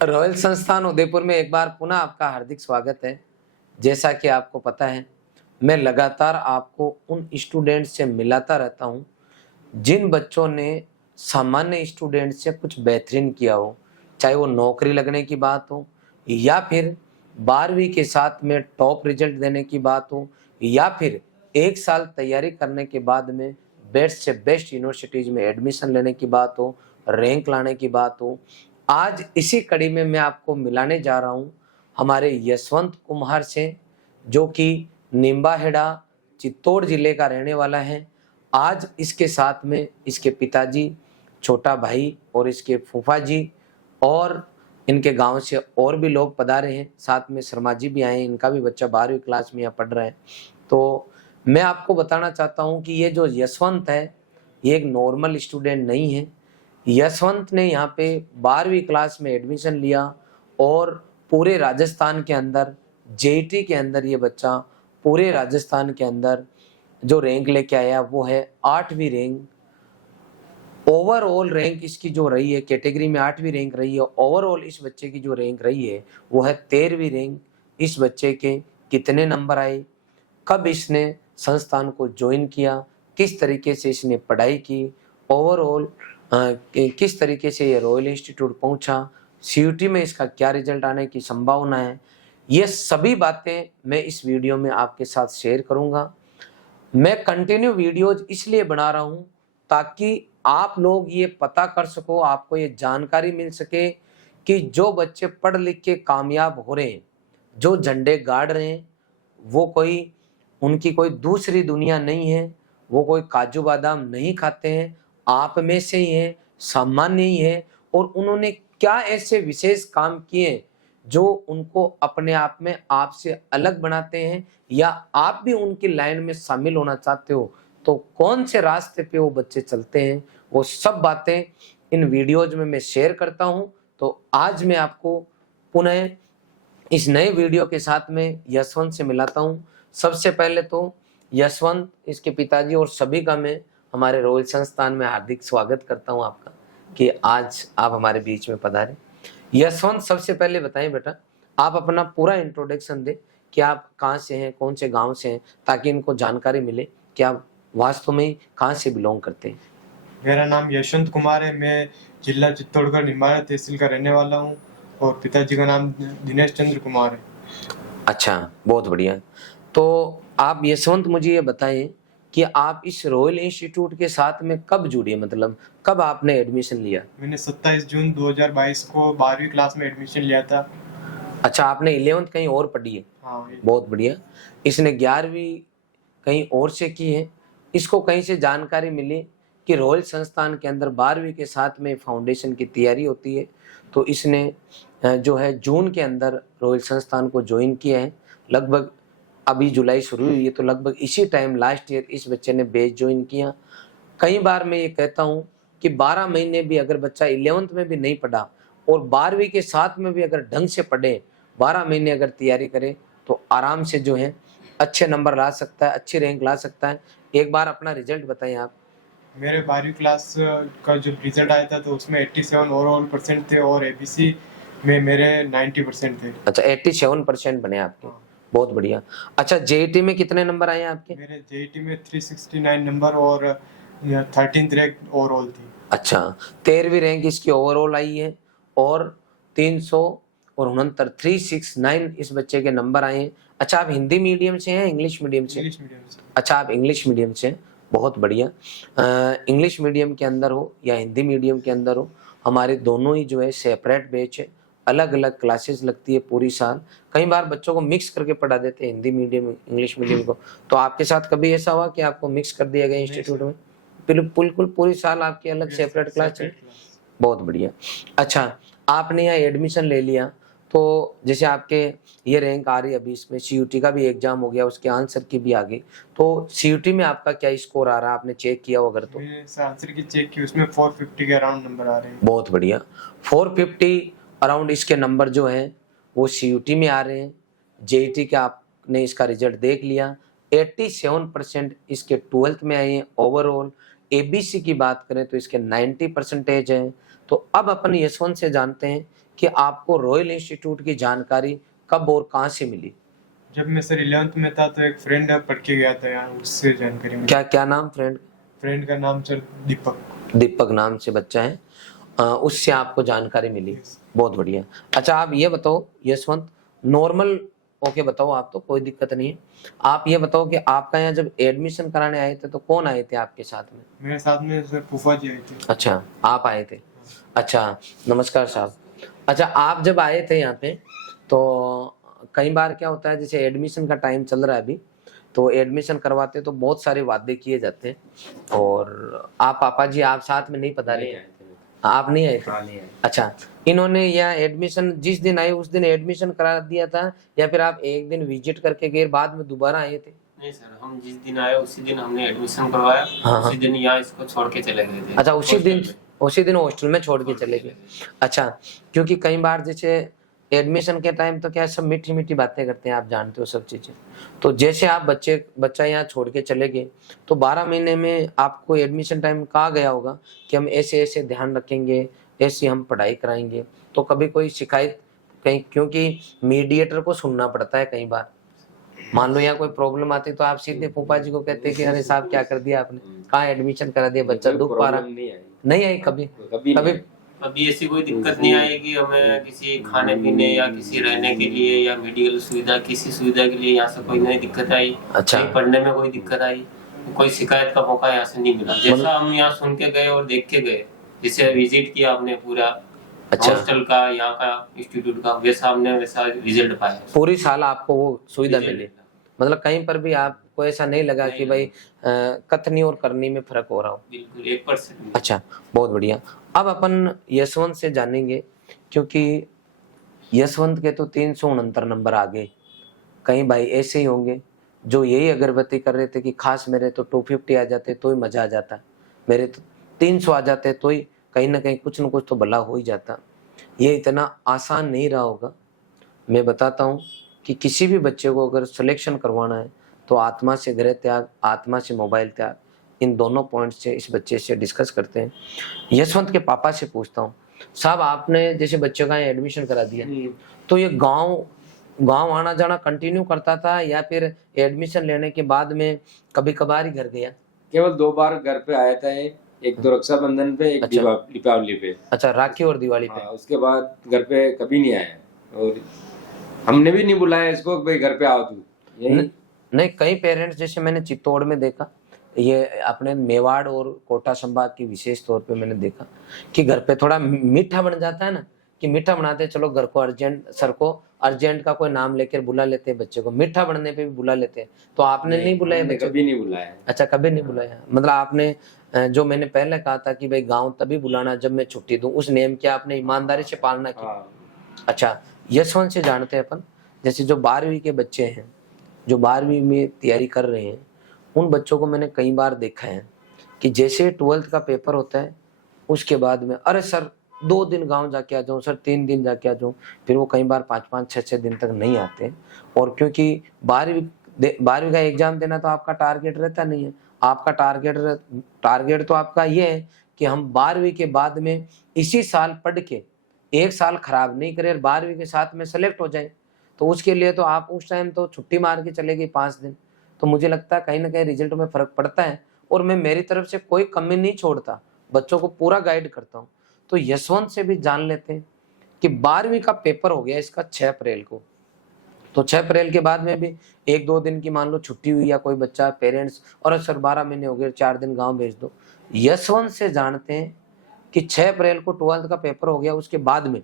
Royal संस्थान उदयपुर में एक बार पुनः आपका हार्दिक स्वागत है। जैसा कि आपको पता है, मैं लगातार आपको उन स्टूडेंट्स से मिलाता रहता हूं जिन बच्चों ने सामान्य स्टूडेंट से कुछ बेहतरीन किया हो, चाहे वो नौकरी लगने की बात हो या फिर 12वीं के साथ में टॉप रिजल्ट देने की बात हो या फिर 1 साल तैयारी करने के बाद में बेस्ट से बेस्ट यूनिवर्सिटीज में एडमिशन लेने की बात हो, रैंक लाने की बात हो। आज इसी कड़ी में मैं आपको मिलाने जा रहा हूं हमारे यशवंत कुमार से, जो कि निम्बाहेड़ा चित्तौड़ जिले का रहने वाला है। आज इसके साथ में इसके पिताजी, छोटा भाई और इसके फूफा जी और इनके गांव से और भी लोग पधारे हैं। साथ में शर्मा जी भी आए हैं, इनका भी बच्चा 12वीं क्लास में यहाँ पढ़ रहा है। तो मैं आपको बताना चाहता हूँ कि ये जो यशवंत है, ये एक नॉर्मल स्टूडेंट नहीं है। यशवंत ने यहाँ पे 12वीं क्लास में एडमिशन लिया और पूरे राजस्थान के अंदर जेईटी के अंदर ये बच्चा पूरे राजस्थान के अंदर जो रैंक लेके आया वो है 8वीं रैंक। ओवरऑल रैंक इसकी जो रही है, कैटेगरी में 8वीं रैंक रही है। ओवरऑल इस बच्चे की जो रैंक रही है वो है 13वीं रैंक। इस बच्चे के कितने नंबर आए, कब इसने संस्थान को ज्वाइन किया, किस तरीके से इसने पढ़ाई की, ओवरऑल किस तरीके से ये रॉयल इंस्टीट्यूट पहुंचा, सीयूटी में इसका क्या रिजल्ट आने की संभावना है, ये सभी बातें मैं इस वीडियो में आपके साथ शेयर करूंगा। मैं कंटिन्यू वीडियोज इसलिए बना रहा हूं ताकि आप लोग ये पता कर सको, आपको ये जानकारी मिल सके कि जो बच्चे पढ़ लिख के कामयाब हो रहे हैं, जो झंडे गाड़ रहे हैं, वो कोई उनकी कोई दूसरी दुनिया नहीं है, वो कोई काजू बादाम नहीं खाते हैं, आप में से ही हैं, सामान्य ही है। और उन्होंने क्या ऐसे विशेष काम किए जो उनको अपने आप में आपसे अलग बनाते हैं, या आप भी उनकी लाइन में शामिल होना चाहते हो तो कौन से रास्ते पे वो बच्चे चलते हैं, वो सब बातें इन वीडियोज में मैं शेयर करता हूं। तो आज मैं आपको पुनः इस नए वीडियो के साथ में यशवंत से मिलाता हूं। सबसे पहले तो यशवंत, इसके पिताजी और सभी का मैं हमारे रॉयल संस्थान में हार्दिक स्वागत करता हूं आपका कि आज आप हमारे बीच में पधारे। यशवंत, सबसे पहले बताएं बेटा, आप अपना पूरा इंट्रोडक्शन दें कि आप कहाँ से हैं, कौन से गांव से हैं, ताकि इनको जानकारी मिले कि आप वास्तव में कहाँ से बिलोंग करते हैं। मेरा नाम यशवंत कुमार है। मैं जिला चित्तौड़गढ़ निम्बाहेड़ा तहसील का रहने वाला हूँ और पिताजी का नाम दिनेश चंद्र कुमार है। अच्छा, बहुत बढ़िया। तो आप यशवंत मुझे ये बताएं कि आप इस रॉयल इंस्टीट्यूट के साथ में कब जुड़े, मतलब कब आपने एडमिशन लिया? मैंने 27 जून 2022 को 12वीं क्लास में एडमिशन लिया था। अच्छा, आपने 11th कहीं और पढ़ी है? हाँ। बहुत बढ़िया। इसने 11वीं कहीं और से की है। इसको कहीं से जानकारी मिली कि रॉयल संस्थान के अंदर 12वीं के साथ में फाउंडेशन की तैयारी होती है, तो इसने जो है जून के अंदर रॉयल संस्थान को ज्वाइन किया है। लगभग अभी जुलाई शुरू हुई है, तो लगभग इसी टाइम लास्ट ईयर इस बच्चे ने बैच ज्वाइन किया। कई बार मैं ये कहता हूँ कि 12 महीने भी अगर बच्चा 11th में भी नहीं पढ़ा और 12वीं के साथ में भी अगर ढंग से पढ़े, 12 महीने अगर तैयारी करे तो आराम से जो है अच्छे नंबर ला सकता है, अच्छी रैंक ला सकता है। एक बार अपना रिजल्ट बताएं आप। मेरे 12वीं क्लास का जो रिजल्ट आया था तो उसमें 87 ओवरऑल परसेंट थे और एबीसी में मेरे 90% थे। अच्छा, 87% बने आपके। हाँ। बहुत बढ़िया। अच्छा, जेईटी में कितने नंबर आए आपके? मेरे जेईटी में 369 नंबर और 13th रैंक ओवरऑल थी। अच्छा, 13वीं रैंक इसकी ओवरऑल आई है और 369 इस बच्चे के नंबर आए हैं। अच्छा, आप हिंदी मीडियम से हैं, इंग्लिश मीडियम से? इंग्लिश मीडियम से। अच्छा, आप इंग्लिश मीडियम से हैं, बहुत बढ़िया। इंग्लिश मीडियम के अंदर हो या हिंदी मीडियम के अंदर हो, हमारे दोनों ही जो है सेपरेट बैच है, अलग अलग क्लासेस लगती है पूरी साल। कई बार बच्चों को मिक्स करके पढ़ा देते हैं, हिंदी मीडियम इंग्लिश मीडियम को। तो आपके साथ कभी ऐसा हुआ कि आपको मिक्स कर दिया गया इंस्टीट्यूट में? बिल्कुल पूरी साल आपकी अलग सेपरेट क्लास है? बहुत बढ़िया। अच्छा, आपने यहाँ एडमिशन ले लिया तो जैसे आपके ये रैंक आ रही है, अभी इसमें सीयूटी का भी एग्जाम हो गया, उसके आंसर की भी आ गई, तो सीयूटी में आपका क्या स्कोर आ रहा है, आपने चेक किया हो अगर तो? आंसर की चेक की, उसमें 450 के अराउंड नंबर आ रहे हैं। बहुत बढ़िया। 450 अराउंड इसके नंबर जो हैं वो सीयूटी में आ रहे हैं। जेईटी का आपने इसका रिजल्ट देख लिया, 87% इसके 12th में आए हैं ओवरऑल। एबीसी की बात करें तो इसके 90% है। तो अब अपन यशवंत से जानते हैं कि आपको रॉयल इंस्टीट्यूट की जानकारी कब और कहाँ से मिली। जब मैं सर 11th में था तो एक फ्रेंड पढ़ के गया था यहाँ, उससे जानकारी मिली। क्या क्या नाम फ्रेंड? फ्रेंड का नाम सर दीपक। दीपक नाम से बच्चा है, उससे आपको जानकारी मिली। बहुत बढ़िया। अच्छा आप ये बताओ यशवंत, नॉर्मल ओके बताओ, आप तो कोई दिक्कत नहीं है। आप ये बताओ कि आपका यहाँ जब एडमिशन कराने आए थे तो कौन आए थे आपके साथ में? मेरे साथ में सर फूफा जी आए थे। अच्छा आप आए थे। अच्छा नमस्कार साहब। अच्छा आप जब आए थे यहाँ पे तो कई बार क्या होता है, जैसे एडमिशन का टाइम चल रहा है अभी, तो एडमिशन करवाते तो बहुत सारे वादे किए जाते हैं। और आप पापा जी आप साथ में नहीं पधारे थे? आप नहीं आए थे? नहीं आए। अच्छा इन्होंने यहाँ एडमिशन जिस दिन आए उस दिन एडमिशन करा दिया था, या फिर आप एक दिन विजिट करके गए बाद में दोबारा आए थे? नहीं सर, हम जिस दिन आए उसी दिन हमने एडमिशन करवाया। हाँ, उसी दिन यहाँ इसको छोड़ के चले गए थे। अच्छा उसी हॉस्टल दिन हॉस्टल में छोड़ के चले गए। अच्छा क्योंकि कई बार जैसे एडमिशन के टाइम तो क्या सब मीठी मीठी बातें करते हैं, आप जानते हो सब चीजें। तो जैसे आप बच्चा यहाँ छोड़ के चले गए तो 12 महीने में आपको एडमिशन टाइम कहा गया होगा कि हम ऐसे ऐसे ध्यान रखेंगे, ऐसी हम पढ़ाई कराएंगे, तो कभी कोई शिकायत कहीं, क्योंकि मीडिएटर को सुनना पड़ता है कई बार, मान लो यहाँ कोई प्रॉब्लम आती तो आप सीधे फूफा जी को कहते कि अरे साहब क्या कर दिया आपने, कहाँ एडमिशन करा दिया, बच्चा दुख पा रहा? नहीं आई कभी? कभी अभी ऐसी कोई दिक्कत नहीं आएगी हमें किसी खाने पीने या किसी रहने के लिए या मेडिकल सुविधा, किसी सुविधा के लिए यहाँ से कोई नई दिक्कत आई। अच्छा। कहीं पढ़ने में कोई दिक्कत आई, कोई शिकायत का मौका यहाँ से नहीं मिला। जैसा हम यहाँ सुन के गए और देख के गए, जिसे विजिट किया हमने पूरा अच्छा हॉस्टल का, यहाँ का, इंस्टीट्यूट का, वैसा हमने वैसा रिजल्ट पाया। पूरी साल आपको वो सुविधा मिली, मतलब कहीं पर भी आपको ऐसा नहीं लगा कि भाई कथनी और करनी में फर्क हो रहा हो? बिल्कुल 1%। अच्छा बहुत बढ़िया। अब अपन यशवंत से जानेंगे, क्योंकि यशवंत के तो 369 नंबर आ गए। कई भाई ऐसे ही होंगे जो यही अगरबत्ती कर रहे थे कि खास मेरे तो 250 आ जाते तो ही मजा आ जाता, मेरे तो 300 आ जाते तो ही कहीं ना कहीं कुछ न कुछ तो भला हो ही जाता। ये इतना आसान नहीं रहा होगा। मैं बताता हूँ कि किसी भी बच्चे को अगर सिलेक्शन करवाना है तो आत्मा से गृह त्याग, आत्मा से मोबाइल त्याग, इन दोनों पॉइंट से इस बच्चे से डिस्कस करते हैं। यशवंत के पापा से पूछता हूँ, साहब आपने जैसे बच्चों का एडमिशन करा दिया तो ये गांव आना जाना कंटिन्यू करता था या फिर एडमिशन लेने के बाद में कभी कभार ही घर गया? केवल 2 बार घर पे आया था, एक तो रक्षाबंधन पे, एक अच्छा। दीपावली पे। अच्छा राखी और दिवाली पे। हाँ, उसके बाद घर पे कभी नहीं आया और हमने भी नहीं बुलाया इसको भाई घर पे आओ तू। नहीं कई पेरेंट्स, जैसे मैंने चित्तौड़ में देखा, ये अपने मेवाड़ और कोटा संभाग की विशेष तौर पे मैंने देखा कि घर पे थोड़ा मीठा बन जाता है ना, कि मीठा बनाते चलो घर को अर्जेंट का कोई नाम लेकर बुला लेते हैं, बच्चे को मीठा बनने पे भी बुला लेते हैं। तो आपने नहीं बुलाया बच्चे? कभी नहीं बुलाया। अच्छा कभी नहीं बुलाया, मतलब आपने जो मैंने पहले कहा था कि भाई गांव तभी बुलाना जब मैं छुट्टी दूं, उस नियम की आपने ईमानदारी से पालना की। अच्छा यशवंत से जानते हैं अपन, जैसे जो 12वीं के बच्चे हैं, जो 12वीं में तैयारी कर रहे हैं, उन बच्चों को मैंने कई बार देखा है कि जैसे 12th का पेपर होता है उसके बाद में अरे सर 2 दिन गांव जाके आ जाऊं, सर 3 दिन जाके आ जाऊं, फिर वो कई बार 5-5, 6-6 दिन तक नहीं आते। और क्योंकि 12वीं का एग्जाम देना तो आपका टारगेट रहता नहीं है, आपका टारगेट तो आपका ये है कि हम 12वीं के बाद में इसी साल पढ़ के 1 साल खराब नहीं करे, 12वीं के साथ में सेलेक्ट हो जाए। तो उसके लिए तो आप उस टाइम तो छुट्टी मार के चले गए 5 दिन। तो मुझे लगता है कहीं ना कहीं रिजल्ट में फर्क पड़ता है, और मैं मेरी तरफ से कोई कमी नहीं छोड़ता, बच्चों को पूरा गाइड करता हूँ। तो यशवंत से भी जान लेते हैं कि 12वीं का पेपर हो गया इसका 6 अप्रैल को, तो 6 अप्रैल के बाद में भी 1-2 दिन की मान लो छुट्टी हुई, या कोई बच्चा पेरेंट्स और सर 12 महीने हो गए 4 दिन गाँव भेज दो। यशवंत से जानते हैं कि 6 अप्रैल को 12th का पेपर हो गया, उसके बाद में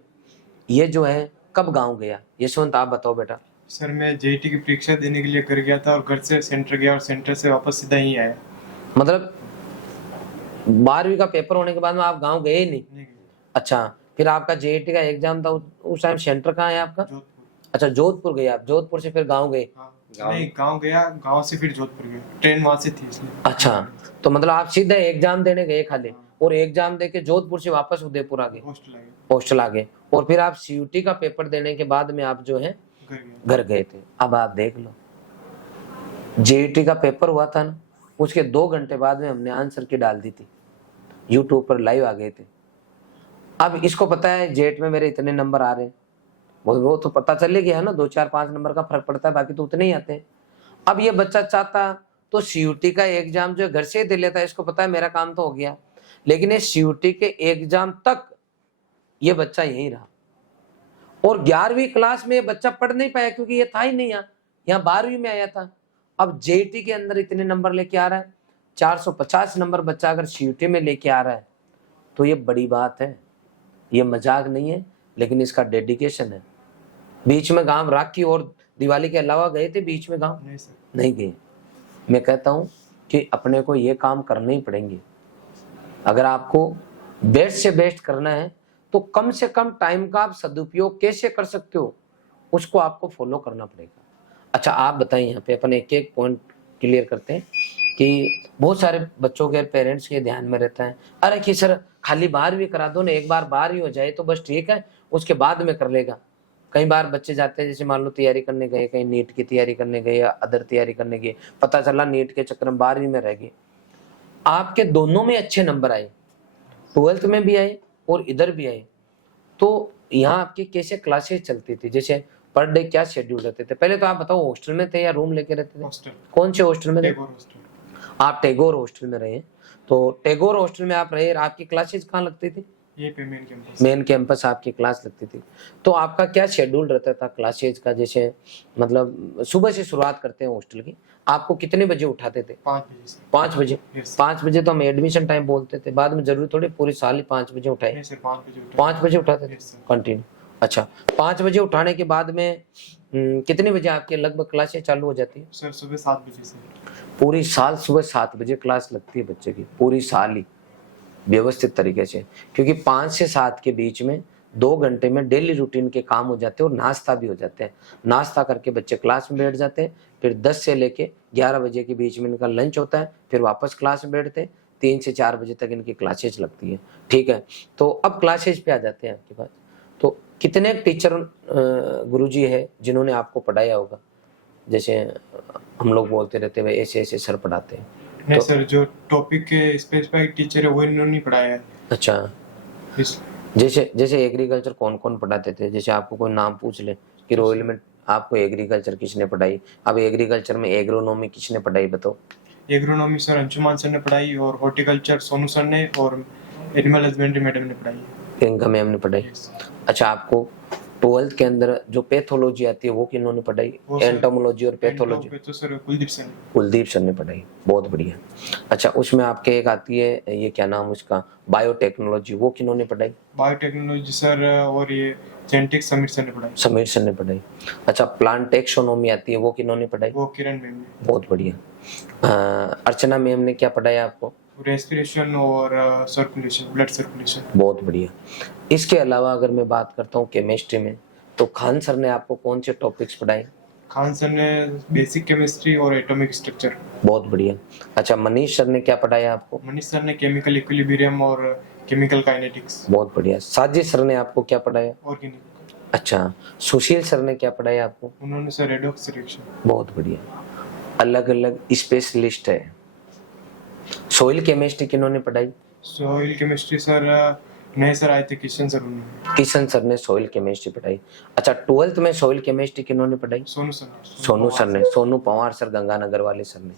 ये जो है कब गाँव गया? यशवंत आप बताओ बेटा। सर मैं जेईटी की परीक्षा देने के लिए घर गया था और घर से सेंटर गया और सेंटर से वापस सीधा ही आया। मतलब 12वीं का पेपर होने के बाद में आप गांव गए ही नहीं? अच्छा फिर आपका जेईटी का एग्जाम था, उस टाइम सेंटर कहाँ है आपका? जोधपुर। अच्छा जोधपुर गए आप, जोधपुर से फिर गांव गए? नहीं गांव गया, गांव से फिर जोधपुर गया, ट्रेन वहां से थी इसलिए। अच्छा तो मतलब आप सीधे एग्जाम देने गए खाली, और एग्जाम दे के जोधपुर से वापस उदयपुर आ गए, हॉस्टल आ गए, और फिर आप सीयूटी का पेपर देने के बाद में आप जो है घर गए थे। अब आप देख लो जेईटी का पेपर हुआ था ना, उसके 2 घंटे बाद में हमने आंसर की डाल दी थी, यूट्यूब पर लाइव आ गए थे। अब इसको पता है जेट में मेरे इतने नंबर आ रहे हैं, वो तो पता चले गया है ना, 2 4 5 नंबर का फर्क पड़ता है, बाकी तो उतने ही आते हैं। अब ये बच्चा चाहता तो सीयूटी का एग्जाम जो घर से ही दे लेता है, इसको पता है मेरा काम तो हो गया, लेकिन ये सीयूटी के एग्जाम तक ये बच्चा यहीं रहा। और 11वीं क्लास में ये बच्चा पढ़ नहीं पाया क्योंकि ये था ही नहीं यहाँ 12वीं में आया था। अब जेईटी के अंदर इतने नंबर लेके आ रहा है, 450 नंबर बच्चा अगर सीयूटी में लेके आ रहा है तो ये बड़ी बात है, ये मजाक नहीं है, लेकिन इसका डेडिकेशन है। बीच में गांव राखी और दिवाली के अलावा गए थे बीच में गांव? नहीं सर। नहीं गए। मैं कहता हूं कि अपने को ये काम करने ही पड़ेंगे। अगर आपको बेस्ट से बेस्ट करना है तो कम से कम टाइम का आप सदुपयोग कैसे कर सकते हो उसको आपको फॉलो करना पड़ेगा। अच्छा आप बताइए, यहाँ पे अपन एक एक पॉइंट क्लियर करते हैं कि बहुत सारे बच्चों के पेरेंट्स के ध्यान में रहता है, अरे कि सर खाली 12वीं करा दो ना, एक बार 12वीं हो जाए तो बस ठीक है, उसके बाद में कर लेगा। कई बार बच्चे जाते हैं, जैसे मान लो तैयारी करने गए, कहीं नीट की तैयारी करने गए या अदर तैयारी करने गए, पता चला नीट के चक्कर में 12वीं में रह गए। आपके दोनों में अच्छे नंबर आए, 12th में भी आए और इधर भी आए, तो यहाँ आपकी कैसे क्लासेस चलती थी? जैसे पर डे क्या शेड्यूल रहते थे? पहले तो आप बताओ, हॉस्टल में थे या रूम लेके रहते थे? हॉस्टल। कौन से हॉस्टल में थे? टैगोर हॉस्टल। आप टैगोर हॉस्टल में रहे, तो टैगोर हॉस्टल में आप रहे, आपकी क्लासेस कहाँ लगती थी? ये पे मेन कैंपस। मेन कैंपस आपकी क्लास लगती थी। तो आपका क्या शेड्यूल रहता था क्लासेज का? जैसे मतलब सुबह से शुरुआत करते हैं हॉस्टल की, आपको कितने बजे उठाते थे? 5 बजे से। 5 बजे? Yes. 5 बजे तो हम एडमिशन टाइम बोलते थे, बाद में जरूरी थोड़ी पूरी साल ही 5 बजे उठाए। नहीं सर, 5 बजे उठा। 5 बजे उठाते थे Yes, sir. कंटिन्यू? अच्छा, 5 बजे उठाने के बाद में कितने बजे आपके लगभग क्लासें चालू हो जाती है? सर सुबह 7 बजे से। पूरी साल सुबह 7 बजे क्लास लगती है बच्चे की, पूरी साल ही व्यवस्थित तरीके से, क्योंकि 5 से 7 के बीच में 2 घंटे में डेली रूटीन के काम हो जाते हैं और नाश्ता भी हो जाते हैं। नाश्ता करके बच्चे क्लास में बैठ जाते हैं, फिर 10 से लेके 11 बजे के बीच में इनका लंच होता है, फिर वापस क्लास में बैठते हैं, 3 से 4 बजे तक इनकी क्लासेज लगती है। ठीक है, तो अब क्लासेज पे आ जाते हैं आपके पास। तो कितने टीचर गुरुजी है जिन्होंने आपको पढ़ाया होगा? जैसे हम लोग बोलते रहते हैं ऐसे ऐसे सर पढ़ाते हैं। नहीं तो- सर, जो टॉपिक के स्पेसिफिक टीचर है वो इन्होंने पढ़ाया है। अच्छा, इस जैसे एग्रीकल्चर कौन कौन पढ़ाते थे? जैसे आपको कोई नाम पूछ ले कि रॉयल में आपको एग्रीकल्चर किसने पढ़ाई, अब एग्रीकल्चर में एग्रोनॉमी किसने पढ़ाई, बताओ। एग्रोनॉमी सर अंशुमान सर ने पढ़ाई, और हॉर्टिकल्चर सोनू सर ने, और एनिमल हस्बेंड्री मैडम ने पढ़ाई है। इनका मैम ने पढ़ाई। Yes. अच्छा, आपको 12th के अंदर जो पैथोलॉजी आती है वो किन्होंने पढ़ाई? वो सर- एंटोमोलॉजी और पैथोलॉजी तो सर कुलदीप सर ने। कुलदीप सर ने पढ़ाई, बहुत बढ़िया। अच्छा, उसमें आपके एक आती है, ये क्या नाम उसका, बायोटेक्नोलॉजी, वो किन्होंने पढ़ाई? बायोटेक्नोलॉजी सर, और ये जेनेटिक्स समीर सर ने पढ़ाई। समीर सर ने पढ़ाई। अच्छा, प्लांट टेक्सोनोमी आती है, वो किन्होंने पढ़ाई? वो किरण मैम ने। बहुत बढ़िया। अर्चना मैम ने क्या पढ़ाया आपको? रेस्पिरेशन और सर्कुलेशन, ब्लड सर्कुलेशन। बहुत बढ़िया। इसके अलावा अगर मैं बात करता हूँ केमिस्ट्री में, तो खान सर ने आपको कौन से टॉपिक्स पढ़ाए? खान सर ने बेसिक केमिस्ट्री और एटॉमिक स्ट्रक्चर। बहुत बढ़िया। अच्छा, मनीष सर ने क्या पढ़ाया आपको? मनीष सर ने केमिकल इक्विलिब्रियम और केमिकल काइनेटिक्स। बहुत बढ़िया। साजिद सर ने आपको क्या पढ़ाया? ऑर्गेनिक। अच्छा, सुशील सर ने क्या पढ़ाया आपको? उन्होंने सर रेडॉक्स रिएक्शन। बहुत बढ़िया। अलग अलग स्पेशलिस्ट है। सॉइल केमिस्ट्री किन्होंने पढ़ाई? सॉइल केमिस्ट्री सर नए सर आए थे, किशन सर, उन्होंने। किशन सर ने सॉइल केमिस्ट्री पढ़ाई। अच्छा, 12th में सॉइल केमिस्ट्री किन्होंने पढ़ाई? सोनू सर ने। सोनू सर ने, सोनू पवार सर, गंगानगर वाले सर ने।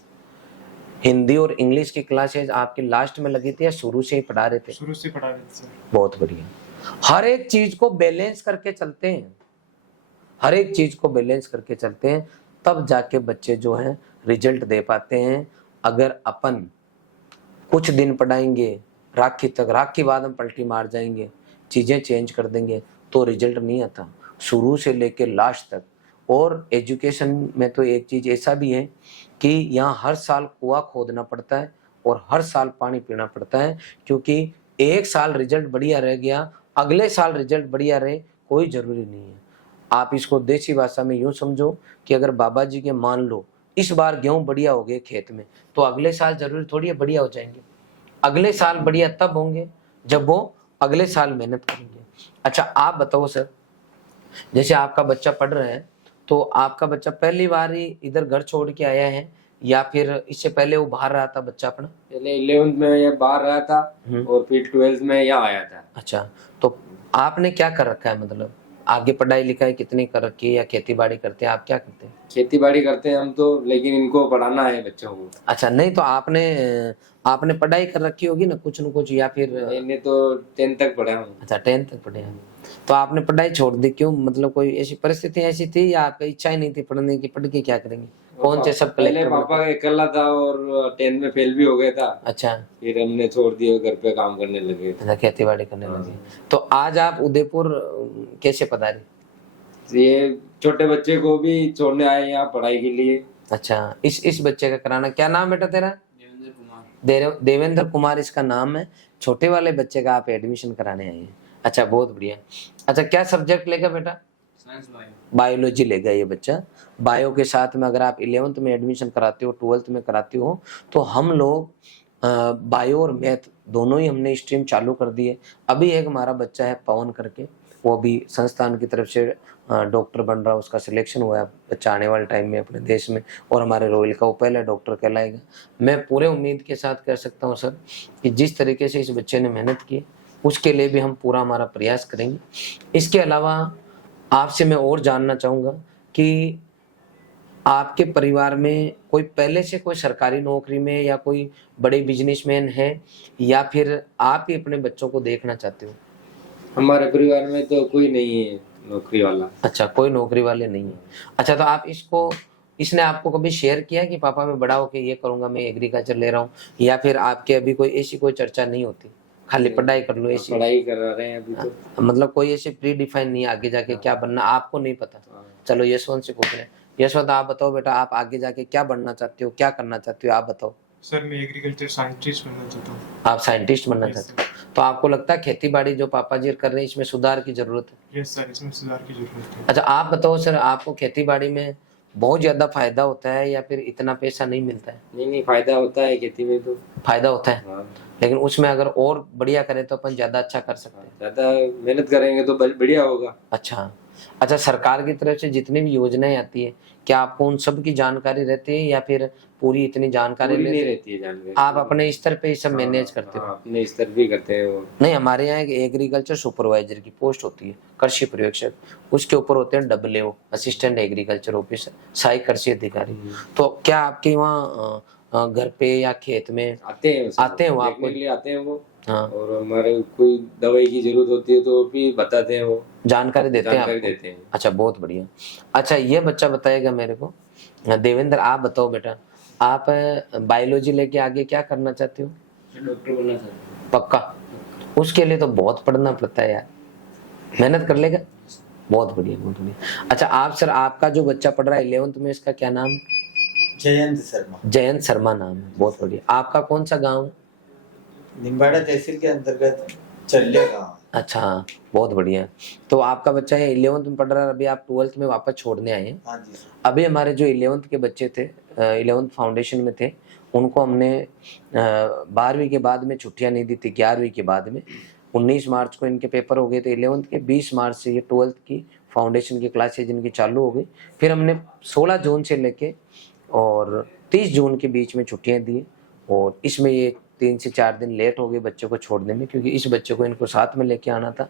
हिंदी और इंग्लिश की क्लासेज आपकी लास्ट में लगी थी या शुरू से ही पढ़ा रहे थे? शुरू से पढ़ा रहे थे सर। बहुत बढ़िया। हर एक चीज को बैलेंस करके चलते हैं, हर एक चीज को बैलेंस करके चलते हैं, तब जाके बच्चे जो हैं रिजल्ट दे पाते हैं। अगर अपन कुछ दिन पढ़ाएंगे राखी तक, राखी बाद हम पलटी मार जाएंगे, चीजें चेंज कर देंगे, तो रिजल्ट नहीं आता। शुरू से लेके लास्ट तक। और एजुकेशन में तो एक चीज ऐसा भी है कि यहाँ हर साल कुआं खोदना पड़ता है और हर साल पानी पीना पड़ता है, क्योंकि एक साल रिजल्ट बढ़िया रह गया, अगले साल रिजल्ट बढ़िया रहे, कोई जरूरी नहीं है। आप इसको देसी भाषा में यूं समझो कि अगर बाबा जी के मान लो इस बार गेहूं बढ़िया हो गए खेत में, तो अगले साल जरूरी थोड़ी है बढ़िया हो जाएंगे। अगले साल बढ़िया तब होंगे जब वो अगले साल मेहनत करेंगे। अच्छा, आप बताओ सर, जैसे आपका बच्चा पढ़ रहा है, तो आपका बच्चा पहली बार ही इधर घर छोड़ के आया है या फिर इससे पहले वो बाहर रहा था बच्चा अपना? पहले 11th में ये बाहर रहा था और फिर 12th में यहाँ आया था। अच्छा, तो आपने क्या कर रखा है, मतलब आगे पढ़ाई लिखाई कितनी कर रखी है या खेती बाड़ी करते हैं, आप क्या करते हैं? खेती बाड़ी करते हैं हम तो, लेकिन इनको पढ़ाना है बच्चों को। अच्छा, नहीं तो आपने पढ़ाई कर रखी होगी ना कुछ न कुछ, या फिर? मैंने तो 10th तक पढ़ा हूँ। अच्छा, 10th तक पढ़े हैं। तो आपने पढ़ाई छोड़ दी क्यों, मतलब कोई ऐसी परिस्थिति ऐसी थी या आपकी इच्छा ही नहीं थी पढ़ने की? पढ़ के क्या करेंगे, कौन से सब पहले कलेक्टर पापा अकेला था और 10th में फेल भी हो गया था, अच्छा, फिर हमने छोड़ दिया, घर पे काम करने लगे। अच्छा, खेती बाड़ी करने लगे। तो आज आप उदयपुर कैसे पधारे? ये छोटे बच्चे को भी छोड़ने आए यहाँ पढ़ाई के लिए। अच्छा, इस बच्चे का कराना, क्या नाम बेटा तेरा? देवेंद्र कुमार। देवेंद्र कुमार इसका नाम है। छोटे वाले बच्चे का आप एडमिशन कराने आए हैं। अच्छा, बहुत बढ़िया। अच्छा, क्या सब्जेक्ट लेगा बेटा? Science bio. बायोलॉजी लेगा ये बच्चा। बायो के साथ में अगर आप 11th में एडमिशन कराते हो, 12th में कराते हो, तो हम लोग बायो और मैथ दोनों ही हमने स्ट्रीम चालू कर दी है। अभी एक हमारा बच्चा है पवन करके, वो भी संस्थान की तरफ से डॉक्टर बन रहा है, उसका सिलेक्शन हुआ है। बच्चा आने वाले टाइम में अपने देश में और हमारे रोयल का वो पहला डॉक्टर कहलाएगा। मैं पूरे उम्मीद के साथ कह सकता हूँ सर कि जिस तरीके से इस बच्चे ने मेहनत की उसके लिए भी हम पूरा हमारा प्रयास करेंगे। इसके अलावा आपसे मैं और जानना चाहूँगा कि आपके परिवार में कोई पहले से कोई सरकारी नौकरी में या कोई बड़े बिजनेसमैन है, या फिर आप ही अपने बच्चों को देखना चाहते हो? हमारे परिवार में तो कोई नहीं है नौकरी वाला। अच्छा, कोई नौकरी वाले नहीं है। अच्छा, तो आप इसने आपको कभी शेयर किया कि पापा मैं बड़ा होके ये करूंगा, मैं एग्रीकल्चर ले रहा हूँ, या फिर आपके अभी कोई ऐसी कोई चर्चा नहीं होती, खाली पढ़ाई कर लो ऐसी? पढ़ाई कर रहे हैं अभी तो। मतलब कोई ऐसे प्री डिफाइन नहीं, आगे जाके क्या बनना आपको नहीं पता? चलो यशवंत से पूछ रहे हैं। यशवंत, आप बताओ बेटा, आप आगे जाके क्या बनना चाहते हो, क्या करना चाहते हो, आप बताओ। सर मैं एग्रीकल्चर साइंटिस्ट बनना चाहता हूँ। आप साइंटिस्ट बनना चाहते हो, तो आपको लगता है खेती बाड़ी जो पापा जी कर रहे हैं इसमें सुधार की जरूरत है? यस सर, इसमें सुधार की जरूरत है। अच्छा, आप बताओ सर, आपको खेती बाड़ी में बहुत ज्यादा फायदा होता है या फिर इतना पैसा नहीं मिलता है? नहीं, फायदा होता है खेती में तो। फायदा होता है, हाँ। लेकिन उसमें अगर और बढ़िया करें तो अपन ज्यादा अच्छा कर सकते हैं। ज्यादा मेहनत करेंगे तो बढ़िया होगा। अच्छा, अच्छा, सरकार की तरफ से जितनी भी योजनाएं आती है, क्या आपको उन सब की जानकारी रहती है या फिर पूरी इतनी जानकारी पूरी नहीं लेते? रहती है जानकारी। आप अपने स्तर पे ये सब मैनेज करते हो? हाँ, अपने स्तर भी करते हैं वो। नहीं, हमारे यहाँ एक एग्रीकल्चर सुपरवाइजर की पोस्ट होती है, कृषि पर्यवेक्षक, उसके ऊपर होते हैं WO, असिस्टेंट एग्रीकल्चर ऑफिसर, सहायक कृषि अधिकारी। तो क्या आपके वहाँ घर पे या खेत में आते हैं वो आपको? देखने के लिए आते हैं वो। हाँ, और हमारे कोई दवाई की जरूरत होती है तो भी बताते हैं वो, जानकारी देते हैं आपको? देते हैं। अच्छा, बहुत बढ़िया। अच्छा, ये बच्चा बताएगा मेरे को। देवेंद्र, आप बताओ बेटा, आप बायोलॉजी लेके आगे क्या करना चाहते हो? डॉक्टर बनना चाहते हैं। पक्का? उसके लिए तो बहुत पढ़ना पड़ता है यार, मेहनत कर लेगा? बहुत बढ़िया, बहुत बढ़िया। अच्छा, आप सर, आपका जो बच्चा पढ़ रहा है 11th में, इसका क्या नाम है? जयंत शर्मा। जयंत शर्मा नाम है, बहुत बढ़िया। आपका कौन सा गांव है? निम्बाड़ा तहसील के अंतर्गत चल्ले गाँव। अच्छा, बहुत बढ़िया। तो आपका बच्चा है 11th में पढ़ रहा है, अभी आप 12th में वापस छोड़ने आए हैं। हाँ जी सर। अभी हमारे जो 11th के बच्चे थे, 11th फाउंडेशन में थे, उनको हमने 12वीं के बाद में छुट्टियां नहीं दी थी। 11वीं के बाद में 19 मार्च को इनके पेपर हो गए थे 11th के, 20 मार्च से ये 12th की फाउंडेशन की क्लासेज इनकी चालू हो गई। फिर हमने 16 जून से लेके और 30 जून के बीच में छुट्टियां दी, और इसमें ये 3 से 4 दिन लेट हो गए बच्चे को छोड़ने में, क्योंकि इस बच्चे को इनको साथ में लेके आना था।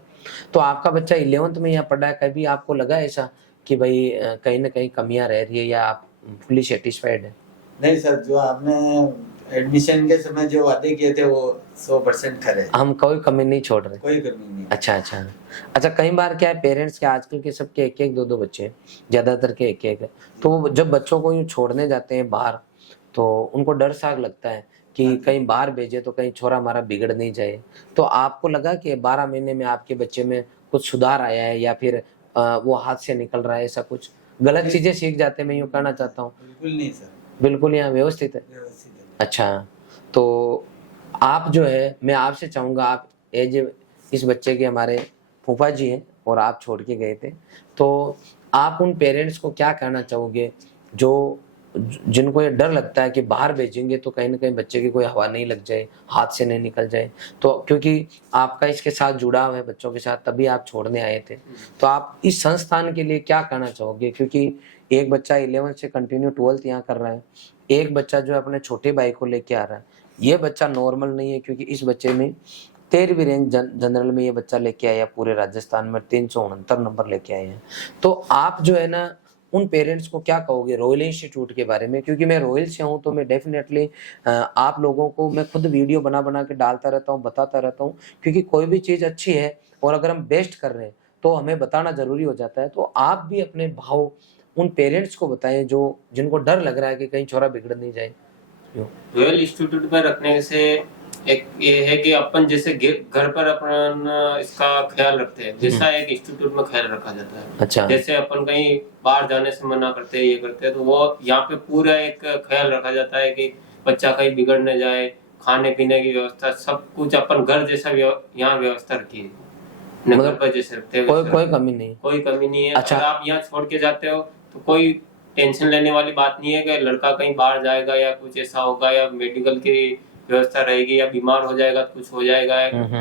तो आपका बच्चा 11th में यहाँ पढ़ा है, कभी आपको लगा ऐसा कि भाई कहीं ना कहीं कमियां रह रही है, या आप फुली सेटिस्फाइड है? नहीं सर, जो आपने एडमिशन के समय जो वादे किए थे वो 100% खरे। हम कोई कमी नहीं छोड़ रहे? कोई कमी नहीं। अच्छा, अच्छा, अच्छा। कई बार क्या है, पेरेंट्स के आजकल के सबके एक एक 2 बच्चे हैं, ज्यादातर के एक एक है, तो जब बच्चों को यूँ छोड़ने जाते हैं बाहर, तो उनको डर सा लगता है कि कहीं बाहर भेजे तो कहीं छोरा हमारा बिगड़ नहीं जाए। तो आपको लगा कि 12 महीने में आपके बच्चे में कुछ सुधार आया है, या फिर वो हाथ से निकल रहा है, ऐसा कुछ गलत चीजें सीख जाते हैं, मैं यूँ कहना चाहता हूँ? बिल्कुल नहीं सर, बिल्कुल यहाँ व्यवस्थित है। व्यवस्थित है। अच्छा, तो आप जो है, मैं आपसे चाहूँगा, आप एज इस बच्चे के हमारे फूफा जी हैं और आप छोड़ के गए थे, तो आप उन पेरेंट्स को क्या कहना चाहोगे जो जिनको ये डर लगता है कि बाहर भेजेंगे तो कहीं ना कहीं बच्चे की कोई हवा नहीं लग जाए, हाथ से नहीं निकल जाए? तो क्योंकि आपका इसके साथ जुड़ाव है बच्चों के साथ, तभी आप छोड़ने आए थे, तो आप इस संस्थान के लिए क्या कहना चाहोगे? क्योंकि एक बच्चा 11th से कंटिन्यू 12th यहाँ कर रहा है, एक बच्चा जो है अपने छोटे भाई को लेके आ रहा है, ये बच्चा नॉर्मल नहीं है, क्योंकि इस बच्चे में 13वीं रैंक जनरल में ये बच्चा लेके आया, पूरे राजस्थान में 369 नंबर लेके आए हैं। तो आप जो है ना उन पेरेंट्स को क्या कहोगे रॉयल इंस्टीट्यूट के बारे में? क्योंकि मैं रॉयल से हूँ, तो मैं डेफिनेटली आप लोगों को मैं खुद वीडियो बना बना के डालता रहता हूँ, बताता रहता हूँ, क्योंकि कोई भी चीज़ अच्छी है और अगर हम बेस्ट कर रहे हैं तो हमें बताना जरूरी हो जाता है। तो आप भी अपने भाव उन पेरेंट्स को बताएं जो जिनको डर लग रहा है कि कहीं छोरा बिगड़ नहीं जाए। रॉयल इंस्टीट्यूट में रखने से एक ये है कि अपन जैसे घर पर अपन इसका ख्याल रखते हैं, जैसा एक इंस्टीट्यूट में ख्याल रखा जाता है। अच्छा। जैसे अपन कहीं बाहर जाने से मना करते हैं, ये करते हैं, तो वो यहाँ पे पूरा एक ख्याल रखा जाता है कि बच्चा कहीं बिगड़ न जाए, खाने पीने की व्यवस्था सब कुछ अपन घर जैसा यहाँ व्यवस्था रखी है, नगर पर जैसे रखते हैं कोई कमी नहीं, कोई कमी नहीं है। अच्छा। अगर आप यहाँ छोड़ के जाते हो तो कोई टेंशन लेने वाली बात नहीं है कि लड़का कहीं बाहर जाएगा या कुछ ऐसा होगा, या मेडिकल की व्यवस्था रहेगी, या बीमार हो जाएगा तो कुछ हो जाएगा,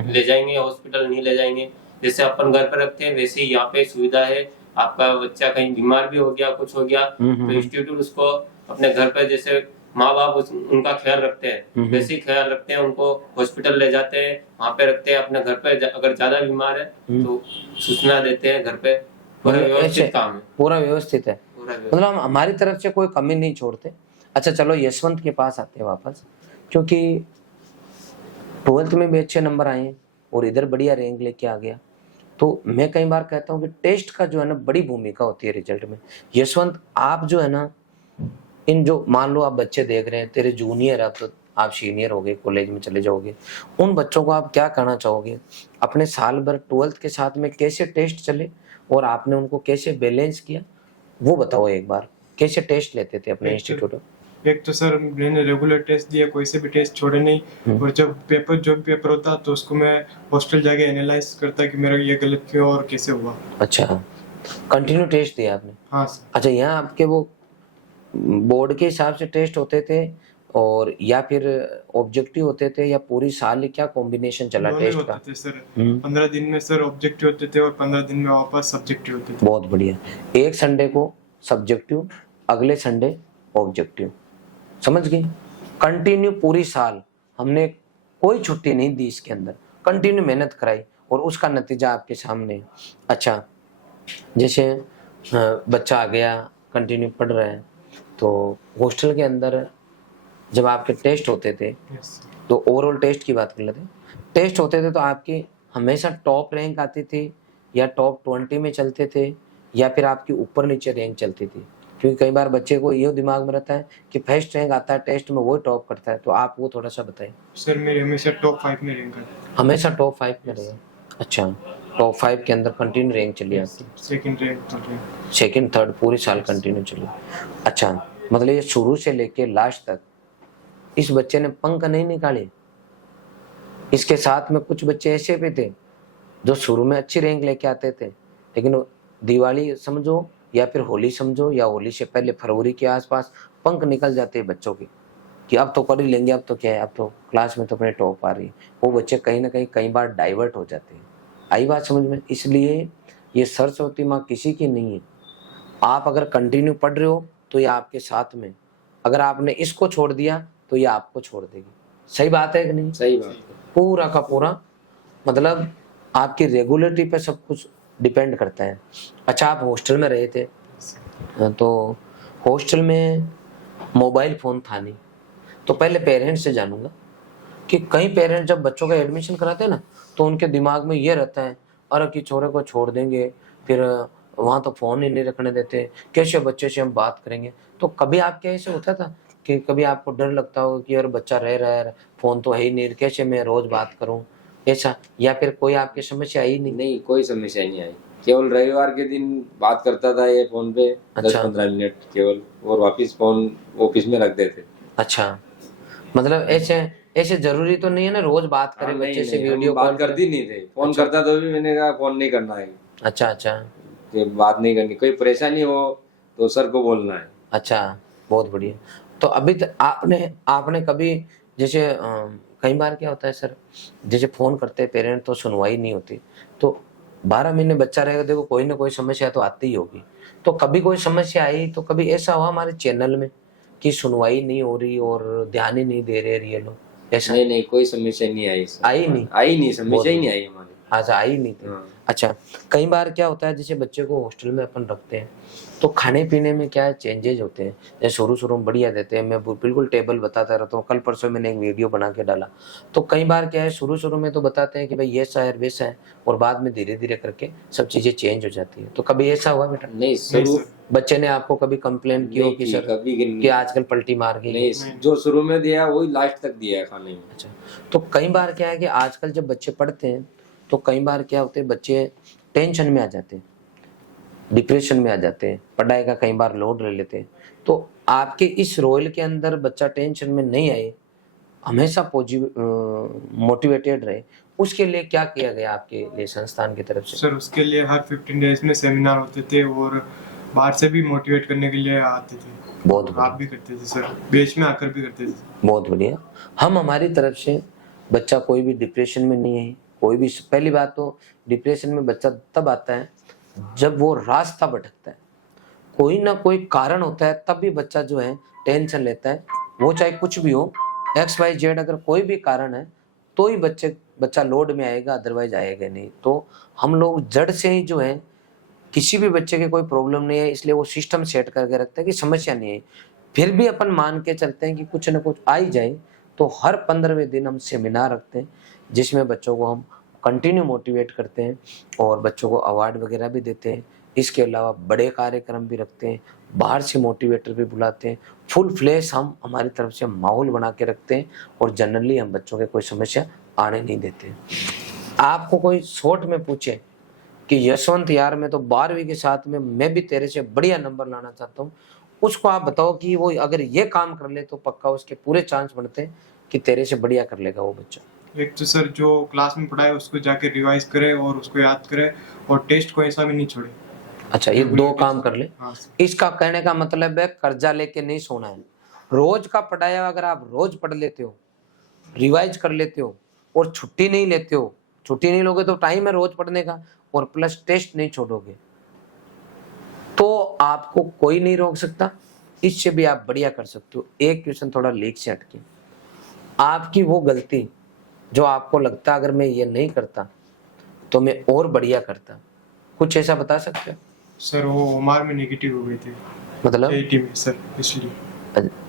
ले जाएंगे हॉस्पिटल नहीं ले जाएंगे। जैसे अपन घर पर रखते हैं वैसे ही यहाँ पे सुविधा है। आपका बच्चा कहीं बीमार भी हो गया, कुछ हो गया, तो इंस्टीट्यूट उसको अपने घर पर जैसे माँ बाप उनका ख्याल रखते हैं वैसे ही ख्याल रखते हैं, उनको हॉस्पिटल ले जाते हैं, वहाँ पे रखते हैं। अपने घर पे अगर ज्यादा बीमार है तो सूचना देते हैं घर पे। पूरा व्यवस्थित काम है, पूरा व्यवस्थित है, मतलब हम हमारी तरफ से कोई कमी नहीं छोड़ते। अच्छा चलो यशवंत के पास आते हैं वापस, क्योंकि 12th में भी अच्छे नंबर आए हैं और इधर बढ़िया रैंक लेके आ गया। तो मैं कई बार कहता हूँ कि टेस्ट का जो है ना बड़ी भूमिका होती है रिजल्ट में। यशवंत आप जो है ना इन जो मान लो आप बच्चे देख रहे हैं, तेरे जूनियर, अब तो आप सीनियर हो गए, कॉलेज में चले जाओगे, उन बच्चों को आप क्या कहना चाहोगे? अपने साल भर 12th के साथ में कैसे टेस्ट चले और आपने उनको कैसे बैलेंस किया, वो बताओ एक बार। कैसे टेस्ट लेते थे अपने इंस्टीट्यूट में? एक तो सर मैंने रेगुलर टेस्ट दिया, कोई से भी टेस्ट छोड़े नहीं, और जब जो भी पेपर होता तो उसको मैं हॉस्टल जाके एनालाइज करता कि मेरा ये गलत क्यों और कैसे हुआ। अच्छा, कंटिन्यू टेस्ट दिया आपने? हाँ सर। अच्छा, यहाँ आपके वो बोर्ड के हिसाब से टेस्ट होते थे और या फिर ऑब्जेक्टिव होते थे, या पूरी साल क्या कॉम्बिनेशन चला टेस्ट का? होते थे सर, 15 दिन में सर ऑब्जेक्टिव होते थे और 15 दिन में वापस सब्जेक्टिव होते थे। बहुत बढ़िया। एक संडे को सब्जेक्टिव, अगले संडे ऑब्जेक्टिव, समझ गए? कंटिन्यू पूरी साल हमने कोई छुट्टी नहीं दी, इसके अंदर कंटिन्यू मेहनत कराई और उसका नतीजा आपके सामने। अच्छा, जैसे बच्चा आ गया कंटिन्यू पढ़ रहा है, तो हॉस्टल के अंदर जब आपके टेस्ट होते थे, तो ओवरऑल टेस्ट की बात कर लेते हैं, टेस्ट होते थे तो आपकी हमेशा टॉप रैंक आती थी या टॉप 20 में चलते थे, या फिर आपकी ऊपर नीचे रैंक चलती थी? क्योंकि कई बार बच्चे को ये दिमाग में रहता है कि फर्स्ट रैंक आता है टेस्ट में, वो टॉप करता है। तो आप वो थोड़ा सा बताएं। सर मेरी हमेशा टॉप 5 में रैंक है। हमेशा टॉप 5 में रहे? अच्छा, टॉप 5 के अंदर कंटिन्यू रैंक चली आपकी? सेकंड रैंक, सेकंड थर्ड पूरी साल कंटिन्यू चली। अच्छा, मतलब ये शुरू से लेके लास्ट तक इस बच्चे ने पंख नहीं निकाले? इसके साथ में कुछ बच्चे ऐसे भी थे जो शुरू में अच्छी रैंक लेके आते थे, लेकिन दिवाली समझो या फिर होली समझो, या होली से पहले फरवरी के आसपास पंख निकल जाते हैं बच्चों के कि अब तो कर ही लेंगे, अब तो क्या है, अब तो क्लास में तो अपने टॉप आ रही है। वो बच्चे कहीं ना कहीं कई बार डाइवर्ट हो जाते हैं। आई बात समझ में? इसलिए ये सरस्वती माँ किसी की नहीं है। आप अगर कंटिन्यू पढ़ रहे हो तो ये आपके साथ में, अगर आपने इसको छोड़ दिया तो ये आपको छोड़ देगी। सही बात है कि नहीं? सही बात है। पूरा का पूरा मतलब आपकी रेगुलरिटी पे सब कुछ डिपेंड करता है। अच्छा, आप हॉस्टल में रहे थे, तो हॉस्टल में मोबाइल फ़ोन था नहीं, तो पहले पेरेंट्स से जानूंगा कि कई पेरेंट्स जब बच्चों का एडमिशन कराते हैं ना, तो उनके दिमाग में ये रहता है, अरे कि छोरे को छोड़ देंगे, फिर वहाँ तो फ़ोन ही नहीं रखने देते, कैसे बच्चे से हम बात करेंगे? तो कभी आपके ऐसे होता था कि कभी आपको डर लगता हो कि यार बच्चा रह रहा है, फ़ोन तो है ही नहीं, कैसे मैं रोज़ बात करूँ, ऐसा? या फिर कोई आपकी समस्या आई नहीं? नहीं, कोई समस्या नहीं आई। केवल रविवार के दिन बात करता था ये फोन पे। अच्छा। 10-15 मिनट केवल, और वापस फोन ऑफिस में रख देते। अच्छा, मतलब ऐसे जरूरी तो नहीं है ना रोज बात करें बच्चे से, वीडियो कॉल बात करती नहीं थे। फोन करता तो भी मैंने कहा फोन नहीं करना है। अच्छा अच्छा, कि बात नहीं करनी, कोई परेशानी हो तो सर को बोलना है। अच्छा, बहुत बढ़िया। तो अभी आपने कभी जैसे कई बार क्या होता है सर, जैसे फोन करते हैं पेरेंट तो सुनवाई नहीं होती, तो 12 महीने बच्चा रहेगा, देखो कोई ना कोई समस्या तो आती ही होगी। तो कभी कोई समस्या आई तो कभी ऐसा हुआ हमारे चैनल में कि सुनवाई नहीं हो रही और ध्यान ही नहीं दे रहे ये लोग, ऐसा नहीं नहीं, कोई समस्या नहीं आई सर। आई नहीं? आई नहीं, समस्या ही नहीं आई हमारे। अच्छा, आई नहीं थी। हाँ। अच्छा, कई बार क्या होता है जैसे बच्चे को हॉस्टल में अपन रखते हैं तो खाने पीने में क्या चेंजेज होते हैं, जैसे शुरू में बढ़िया देते हैं, मैं बिल्कुल टेबल बताता रहता हूँ, कल परसों मैंने एक वीडियो बना के डाला, तो कई बार क्या है शुरू में तो बताते हैं कि भाई ये सा है वैसा है, और बाद में धीरे धीरे करके सब चीजें चेंज हो जाती है। तो कभी ऐसा हुआ बेटा, नहीं शुरू बच्चे ने आपको कभी कंप्लेन की हो नहीं कि की, सर कभी कि आजकल पलटी मार गई? नहीं, जो शुरू में दिया वही लास्ट तक दिया है खाने में। अच्छा, तो कई बार क्या है कि आजकल जब बच्चे पढ़ते हैं तो कई बार क्या होते हैं बच्चे टेंशन में आ जाते हैं, डिप्रेशन में आ जाते हैं, पढ़ाई का कई बार लोड ले लेते हैं। तो आपके इस रोल के अंदर बच्चा टेंशन में नहीं आए, हमेशा मोटिवेटेड रहे, उसके लिए क्या किया गया आपके लिए संस्थान की तरफ से? सर उसके लिए हर 15 डेज में सेमिनार होते थे और बाहर से भी मोटिवेट करने के लिए आते थे। बहुत आप भी करते थे सर, बेच में आकर भी करते थे। बहुत बढ़िया। हम हमारी तरफ से बच्चा कोई भी डिप्रेशन में नहीं है, कोई भी, पहली बात तो डिप्रेशन में बच्चा तब आता है जब वो रास्ता भटकता है, कोई ना कोई कारण होता है, तब भी बच्चा जो है टेंशन लेता है, वो चाहे कुछ भी हो, XYZ, अगर कोई भी कारण है तो ही बच्चा लोड में आएगा, अदरवाइज आएगा नहीं। तो हम लोग जड़ से ही जो है किसी भी बच्चे के कोई प्रॉब्लम नहीं है, इसलिए वो सिस्टम सेट करके रखते हैं कि समस्या नहीं है, फिर भी अपन मान के चलते हैं कि कुछ ना कुछ आ ही जाए। तो हर 15वें दिन हम सेमिनार रखते हैं जिसमें बच्चों को हम कंटिन्यू मोटिवेट करते हैं और बच्चों को अवार्ड वगैरह भी देते हैं। इसके अलावा बड़े कार्यक्रम भी रखते हैं, बाहर से मोटिवेटर भी बुलाते हैं, फुल फ्लैश हम हमारी तरफ से माहौल बना के रखते हैं और जनरली हम बच्चों के कोई समस्या आने नहीं देते। आपको कोई शॉर्ट में पूछे कि यशवंत यार मैं तो 12वीं के साथ में मैं भी तेरे से बढ़िया नंबर लाना चाहता हूँ, उसको आप बताओ कि वो अगर ये काम कर ले तो पक्का उसके पूरे चांस बनते हैं कि तेरे से बढ़िया कर लेगा वो बच्चा। एक तो सर जो क्लास में पढ़ाए उसको जाके रिवाइज करे और उसको याद करे और टेस्ट को ऐसा भी नहीं छोड़े। अच्छा, ये 2 काम कर ले। हाँ सर। इसका कहने का मतलब है कर्जा लेके नहीं सोना है, रोज का पढ़ाया अगर आप रोज पढ़ लेते हो, रिवाइज कर लेते हो और छुट्टी नहीं लेते हो, छुट्टी नहीं लोगे तो टाइम है रोज पढ़ने का, और प्लस टेस्ट नहीं छोड़ोगे, तो आपको कोई नहीं रोक सकता, इससे भी आप बढ़िया कर सकते हो। एक क्वेश्चन थोड़ा लीक से हटके, आपकी वो गलती जो आपको लगता अगर मैं ये नहीं करता तो मैं और बढ़िया करता, कुछ ऐसा बता सकते हो? सर वो ओमार में नेगेटिव हो गए थे, मतलब AIT में सर, इसलिए।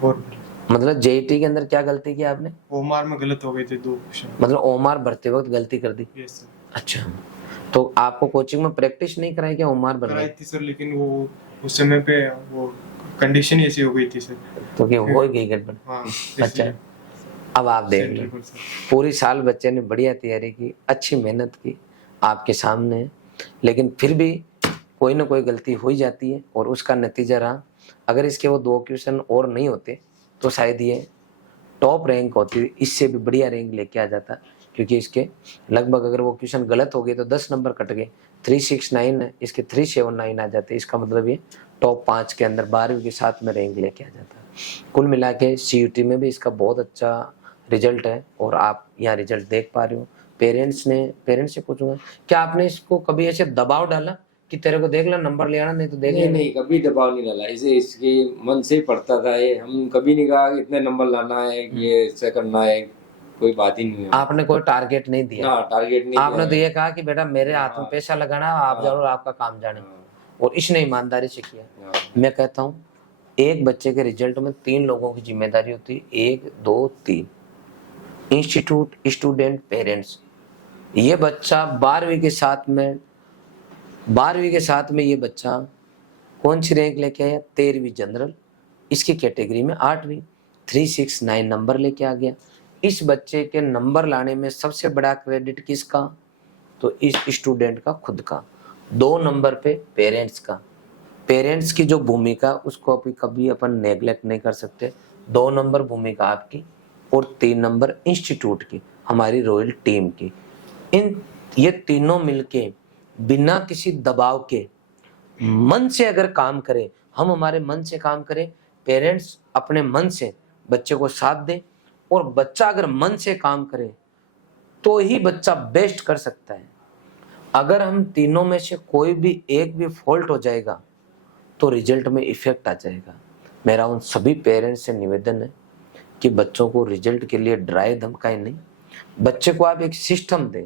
और मतलब JET के अंदर क्या गलती की आपने? ओमार में गलत हो गए थे 2 क्वेश्चन। मतलब ओमार भरते वक्त गलती कर दी? Yes sir. अच्छा, तो आपको कोचिंग में प्रैक्टिस नहीं कराई क्या ओमार कराई भरने? थी सर, लेकिन वो उस समय पे वो कंडीशन ऐसी हो गई थी सर। तो क्या हो गई गड़बड़? हाँ अच्छा, इसलिए। अब आप देख लो, बिल्कुल सर। पूरी साल बच्चे ने बढ़िया तैयारी की, अच्छी मेहनत की, आपके सामने है, लेकिन फिर भी कोई ना कोई गलती हो ही जाती है और उसका नतीजा रहा। अगर इसके वो 2 क्वेश्चन और नहीं होते तो शायद ये टॉप रैंक होती, इससे भी बढ़िया रैंक लेके आ जाता, क्योंकि इसके लगभग अगर वो क्वेश्चन गलत हो गए तो 10 नंबर कट गए, 369 है, इसके 379 आ जाते, इसका मतलब ये टॉप 5 के अंदर 12वीं के साथ में रैंक लेके आ जाता। कुल मिला के CUT में भी इसका बहुत अच्छा रिजल्ट है और आप यहाँ रिजल्ट देख पा रहे हो। पेरेंट्स से पूछूंगा, क्या आपने इसको कभी ऐसे दबाव डाला कि तेरे को देख ला नंबर ले आना, नहीं तो देख नहीं लेना? नहीं, कभी दबाव नहीं डाला, इसे इसके मन से ही पढ़ता था ये, हम कभी नहीं कहा कि इतने नंबर लाना है, ये ऐसे करना है, कोई बात ही नहीं है। आपने कोई टारगेट नहीं दिया? ना, टारगेट नहीं आपने तो दिया। ये कहा कि बेटा मेरे हाथ में पैसा लगाना, आप जाओ आपका काम जाने, और इसने ईमानदारी से किया। हाँ। मैं कहता हूँ एक बच्चे के रिजल्ट में 3 लोगों की जिम्मेदारी होती है, 1 2 3, इंस्टीट्यूट, स्टूडेंट, पेरेंट्स। ये बच्चा 12वीं के साथ में ये बच्चा कौन सी रैंक लेके आया? 13वीं जनरल, इसकी कैटेगरी में 8वीं, 369 नंबर लेके आ गया। इस बच्चे के नंबर लाने में सबसे बड़ा क्रेडिट किसका? तो इस स्टूडेंट का खुद का। 2 नंबर पे पेरेंट्स का, पेरेंट्स की जो भूमिका उसको कभी अपन नेग्लेक्ट नहीं कर सकते। 2 नंबर भूमिका आपकी और 3 नंबर इंस्टीट्यूट की, हमारी रॉयल टीम की। ये तीनों मिलके बिना किसी दबाव के मन से अगर काम करें, हम हमारे मन से काम करें, पेरेंट्स अपने मन से बच्चे को साथ दें और बच्चा अगर मन से काम करे तो ही बच्चा बेस्ट कर सकता है। अगर हम तीनों में से कोई भी एक भी फॉल्ट हो जाएगा तो रिजल्ट में इफेक्ट आ जाएगा। मेरा उन सभी पेरेंट्स से निवेदन है कि बच्चों को रिजल्ट के लिए डराए धमकाए नहीं, बच्चे को आप एक सिस्टम दे,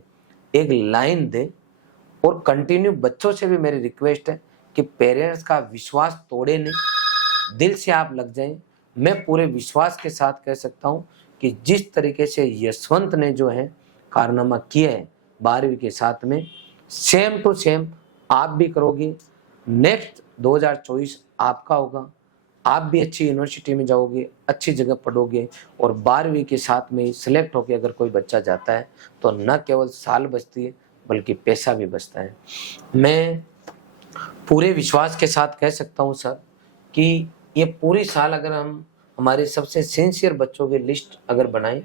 एक लाइन दे, और कंटिन्यू बच्चों से भी मेरी रिक्वेस्ट है कि पेरेंट्स का विश्वास तोड़े नहीं, दिल से आप लग जाएं। मैं पूरे विश्वास के साथ कह सकता हूं कि जिस तरीके से यशवंत ने जो है कारनामा किया है 12वीं के साथ में, सेम टू सेम आप भी करोगे। नेक्स्ट 2024 आपका होगा, आप भी अच्छी यूनिवर्सिटी में जाओगे, अच्छी जगह पढ़ोगे, और 12वीं के साथ में सिलेक्ट होकर अगर कोई बच्चा जाता है तो न केवल साल बचती है बल्कि पैसा भी बचता है। मैं पूरे विश्वास के साथ कह सकता हूँ सर कि ये पूरी साल अगर हम हमारे सबसे सिंसियर बच्चों की लिस्ट अगर बनाएं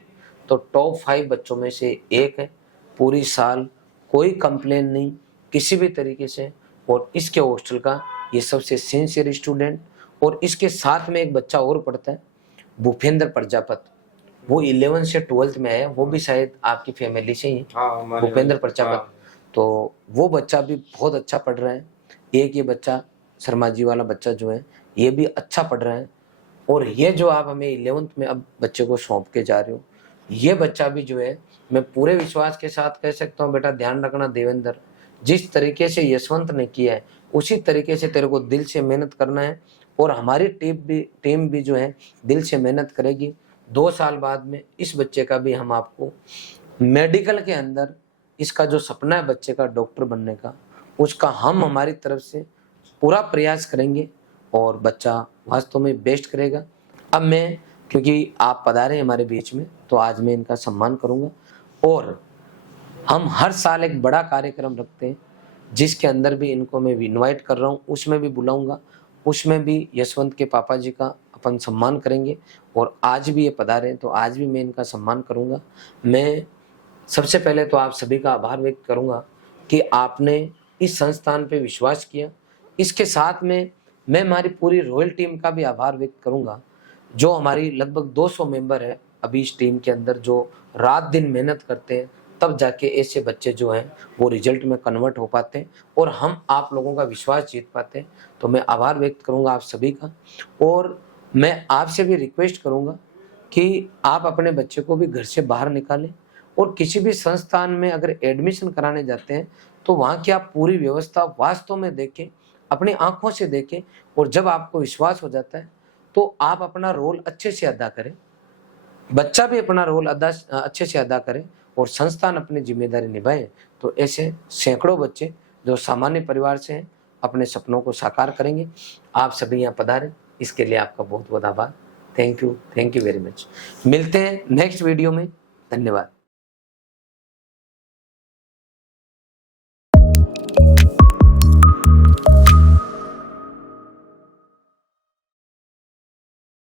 तो टॉप 5 बच्चों में से एक है। पूरी साल कोई कंप्लेन नहीं किसी भी तरीके से, और इसके हॉस्टल का ये सबसे सिंसियर स्टूडेंट। और इसके साथ में एक बच्चा और पढ़ता है, भूपेंद्र प्रजापति, वो 11th से 12th में है, वो भी शायद आपकी फैमिली से ही है, भूपेंद्र प्रजापति। तो वो बच्चा भी बहुत अच्छा पढ़ रहा है। एक ये बच्चा शर्मा जी वाला बच्चा जो है ये भी अच्छा पढ़ रहा है। और ये जो आप हमें 11th में अब बच्चे को सौंप के जा रहे हो, ये बच्चा भी जो है मैं पूरे विश्वास के साथ कह सकता हूँ, बेटा ध्यान रखना देवेंद्र, जिस तरीके से यशवंत ने किया है उसी तरीके से तेरे को दिल से मेहनत करना है। और हमारी टीम भी जो है दिल से मेहनत करेगी। 2 साल बाद में इस बच्चे का भी हम आपको मेडिकल के अंदर, इसका जो सपना है बच्चे का डॉक्टर बनने का, उसका हम हमारी तरफ से पूरा प्रयास करेंगे और बच्चा वास्तव में बेस्ट करेगा। अब मैं, क्योंकि आप पधारे हैं हमारे बीच में, तो आज मैं इनका सम्मान करूंगा। और हम हर साल एक बड़ा कार्यक्रम रखते हैं जिसके अंदर भी इनको मैं इनवाइट कर रहा हूँ, उसमें भी बुलाऊंगा, उसमें भी यशवंत के पापा जी का अपन सम्मान करेंगे। और आज भी ये पधारे तो आज भी मैं इनका सम्मान करूंगा। मैं सबसे पहले तो आप सभी का आभार व्यक्त करूंगा कि आपने इस संस्थान पे विश्वास किया। इसके साथ में मैं हमारी पूरी रॉयल टीम का भी आभार व्यक्त करूंगा, जो हमारी लगभग 200 मेंबर है अभी इस टीम के अंदर, जो रात दिन मेहनत करते हैं, तब जाके ऐसे बच्चे जो हैं वो रिजल्ट में कन्वर्ट हो पाते हैं और हम आप लोगों का विश्वास जीत पाते हैं। तो मैं आभार व्यक्त करूंगा आप सभी का। और मैं आपसे भी रिक्वेस्ट करूंगा कि आप अपने बच्चे को भी घर से बाहर निकालें, और किसी भी संस्थान में अगर एडमिशन कराने जाते हैं तो वहाँ की आप पूरी व्यवस्था वास्तव में देखें, अपनी आंखों से देखें, और जब आपको विश्वास हो जाता है तो आप अपना रोल अच्छे से अदा करें, बच्चा भी अपना रोल अच्छे से अदा करे और संस्थान अपनी जिम्मेदारी निभाए। तो ऐसे सैकड़ों बच्चे जो सामान्य परिवार से हैं अपने सपनों को साकार करेंगे। आप सभी यहाँ पधारें, इसके लिए आपका बहुत बहुत आभार। Thank you very much. मिलते हैं नेक्स्ट वीडियो में। धन्यवाद।